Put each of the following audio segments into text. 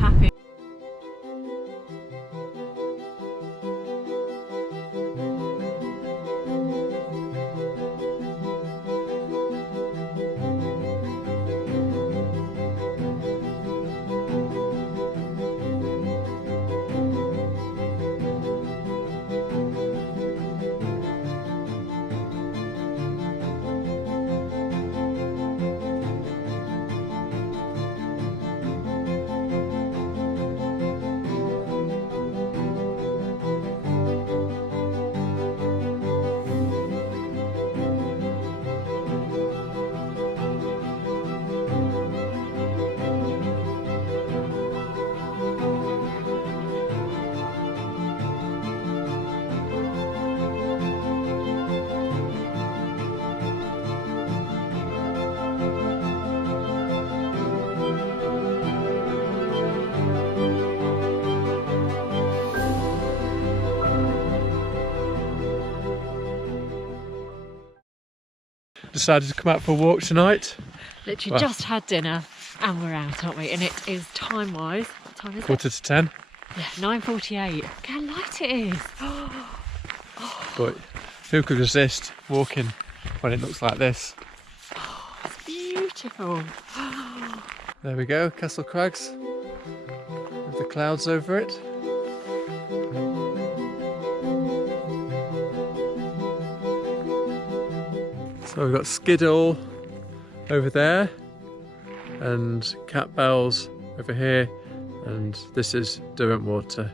happy. Decided to come out for a walk tonight. Literally just had dinner and we're out, aren't we? And it is time-wise, what time is it? 9:45. Yeah, 9:48. Look how light it is. But who could resist walking when it looks like this? Oh, it's beautiful. There we go, Castle Crags with the clouds over it. So we've got Skiddle over there and Cat Bells over here, and this is Derwentwater.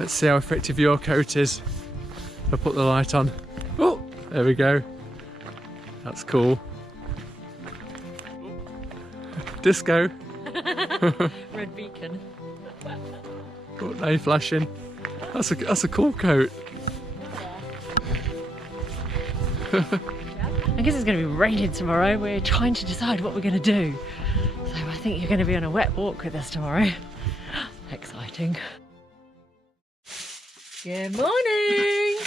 Let's see how effective your coat is. I'll put the light on. Oh, there we go. That's cool. Disco. Red beacon. Oh, now you're flashing. That's a cool coat. I guess it's going to be raining tomorrow. We're trying to decide what we're going to do. So I think you're going to be on a wet walk with us tomorrow. Exciting. Good morning.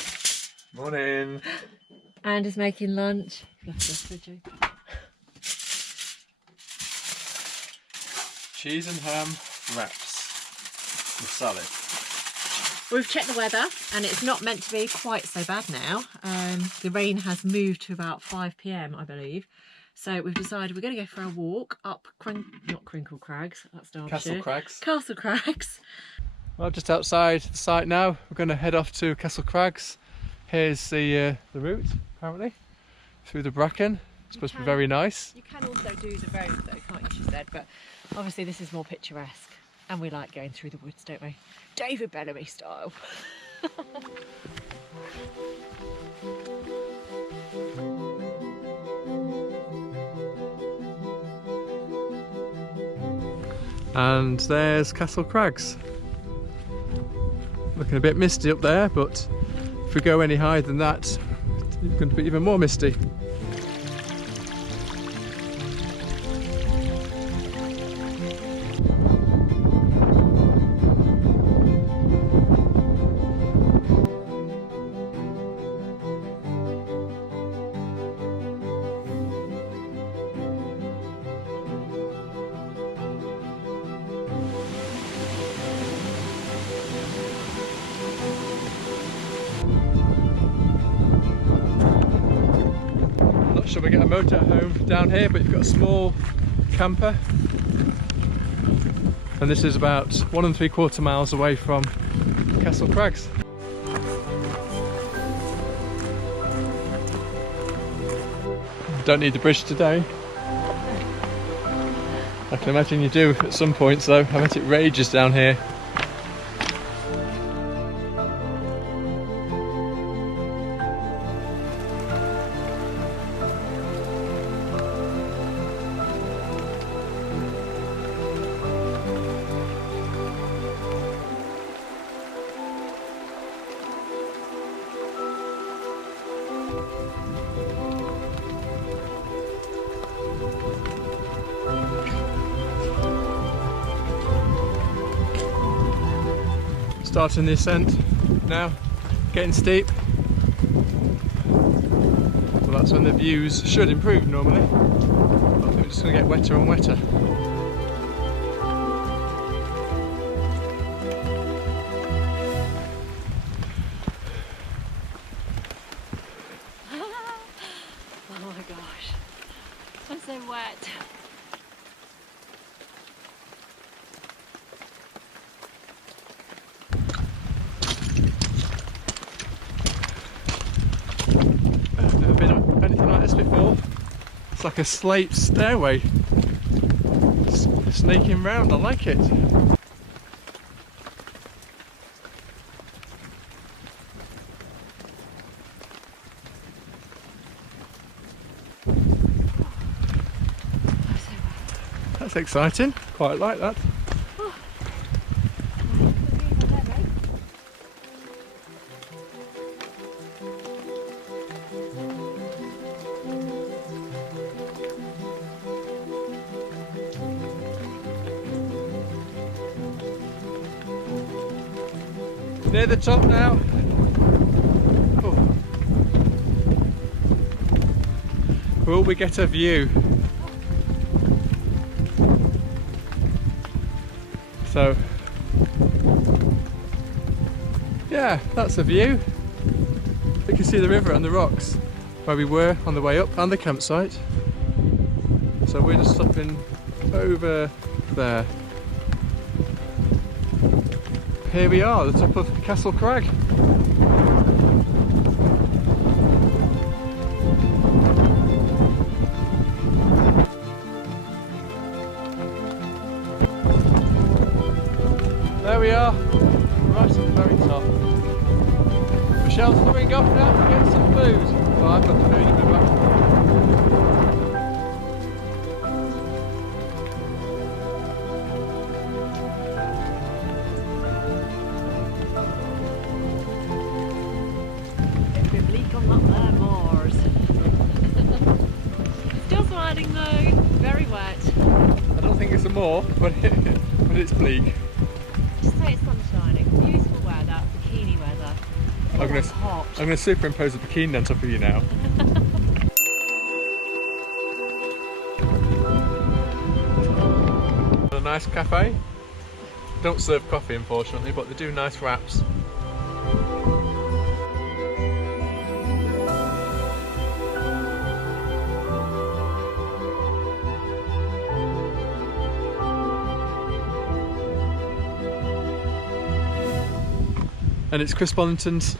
Morning. And is making lunch. Cheese and ham wraps with salad. We've checked the weather and it's not meant to be quite so bad now. The rain has moved to about 5 PM, I believe. So we've decided we're going to go for a walk up, not Crinkle Crags, that's Derbyshire. Castle Crags. Castle Crags. Well, just outside the site now. We're going to head off to Castle Crags. Here's the route, apparently, through the bracken. It's supposed to be very nice. You can also do the road though, can't you, she said, but obviously this is more picturesque. And we like going through the woods, don't we? David Bellamy style. And there's Castle Crags. Looking a bit misty up there, but if we go any higher than that, it's going to be even more misty. Sure we get a motorhome down here, but you've got a small camper, and this is about 1 3/4 miles away from Castle Crags. Don't need the bridge today. I can imagine you do at some points though. I bet it rages down here. Starting the ascent now, getting steep. Well, that's when the views should improve normally. I think we're just going to get wetter and wetter. gosh, I'm so wet. I've never been on anything like this before. It's like a slate stairway. Snaking round, I like it. That's exciting, quite like that. Near the top now. Oh. Will we get a view? So, yeah, that's a view. We can see the river and the rocks where we were on the way up and the campsite. So we're just stopping over there. Here we are, the top of Castle Crag. There we are, right at the very top. Michelle's coming off now to get some food. Well, I've got the food in my back. It's been bleak on that there moors. Still smiling though, very wet. I don't think it's a moor, but it's bleak. Just say it's sun shining, beautiful weather, bikini weather. I'm Hot. going to superimpose a bikini on top of you now. A nice cafe. Don't serve coffee unfortunately, but they do nice wraps. And it's Chris Bonington's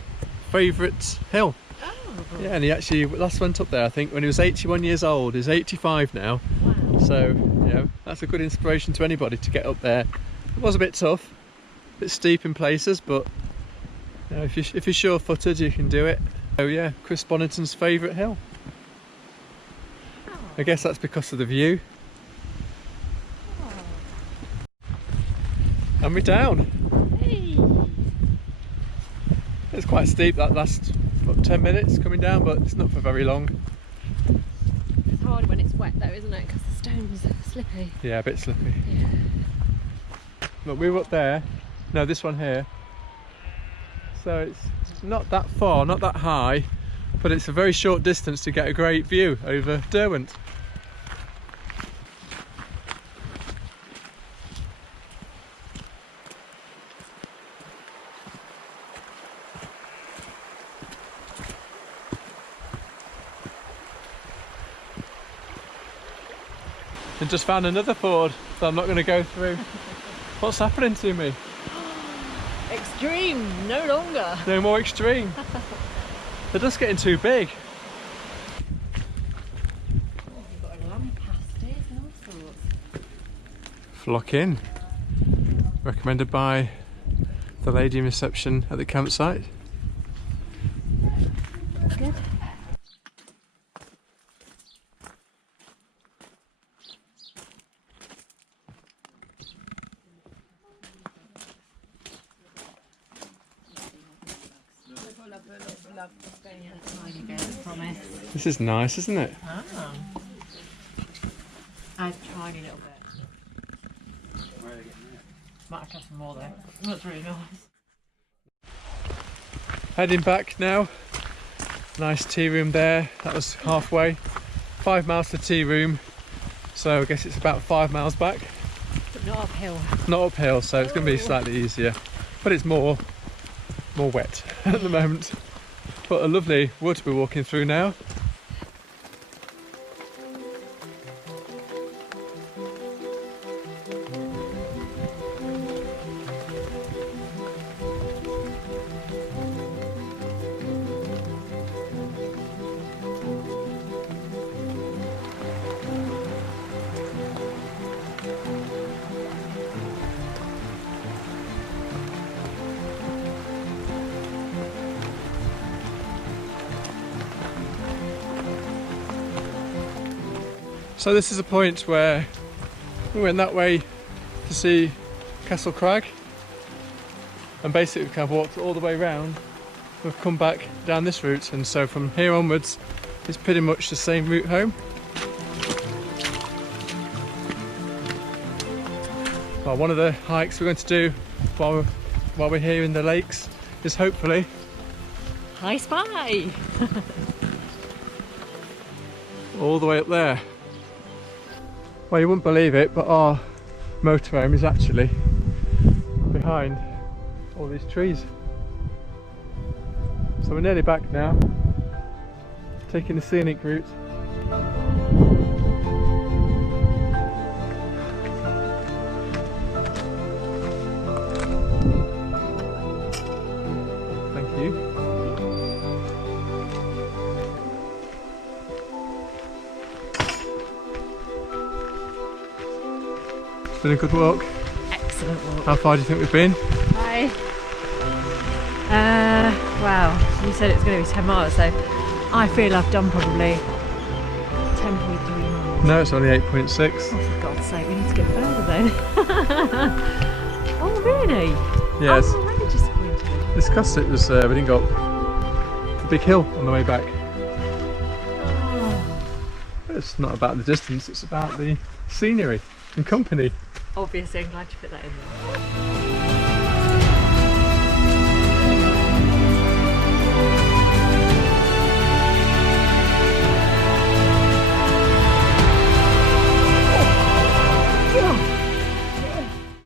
favourite hill. Oh. Yeah, and he actually last went up there I think when he was 81 years old. He's 85 now. Wow. So, you know, that's a good inspiration to anybody to get up there. It was a bit tough, a bit steep in places, but you know, if you're sure-footed, you can do it. So yeah, Chris Bonington's favourite hill. Oh. I guess that's because of the view. Oh. And we're down. Hey. It's quite steep that last, what, 10 minutes coming down, but it's not for very long. It's hard when it's wet though, isn't it? Because the stones are slippy. Yeah, a bit slippy. Yeah. Look, we were up there. No, this one here. So it's not that far, not that high, but it's a very short distance to get a great view over Derwent. And just found another ford that I'm not going to go through. What's happening to me? Extreme, no longer. No more extreme. They're just getting too big. You've got a lamb pasties and all sorts. Flock in. Recommended by the lady in reception at the campsite. Good. This is nice, isn't it? Ah. A tiny little bit. Might have to have some more though. That's really nice. Heading back now. Nice tea room there. That was halfway. 5 miles to tea room. So I guess it's about 5 miles back. But not uphill. Not uphill, so it's going to be slightly easier. But it's more wet at the moment. But a lovely wood we're walking through now. So this is a point where we went that way to see Castle Crag, and basically we've kind of walked all the way round. We've come back down this route, and so from here onwards it's pretty much the same route home. Well, one of the hikes we're going to do while we're here in the lakes is hopefully High Spy! all the way up there. Well, you wouldn't believe it, but our motorhome is actually behind all these trees. So we're nearly back now, taking the scenic route. Thank you. It's been a good walk. Excellent walk. How far do you think we've been? Hi. Wow, you said it was going to be 10 miles, so I feel I've done probably 10.3 miles. No, it's only 8.6. Oh, for God's sake, we need to go further then. Oh, really? Yes. Oh, I'm really disappointed. Discussed it was we didn't go up the big hill on the way back. Oh. It's not about the distance, it's about the scenery and company. Obviously, I'm glad you put that in there.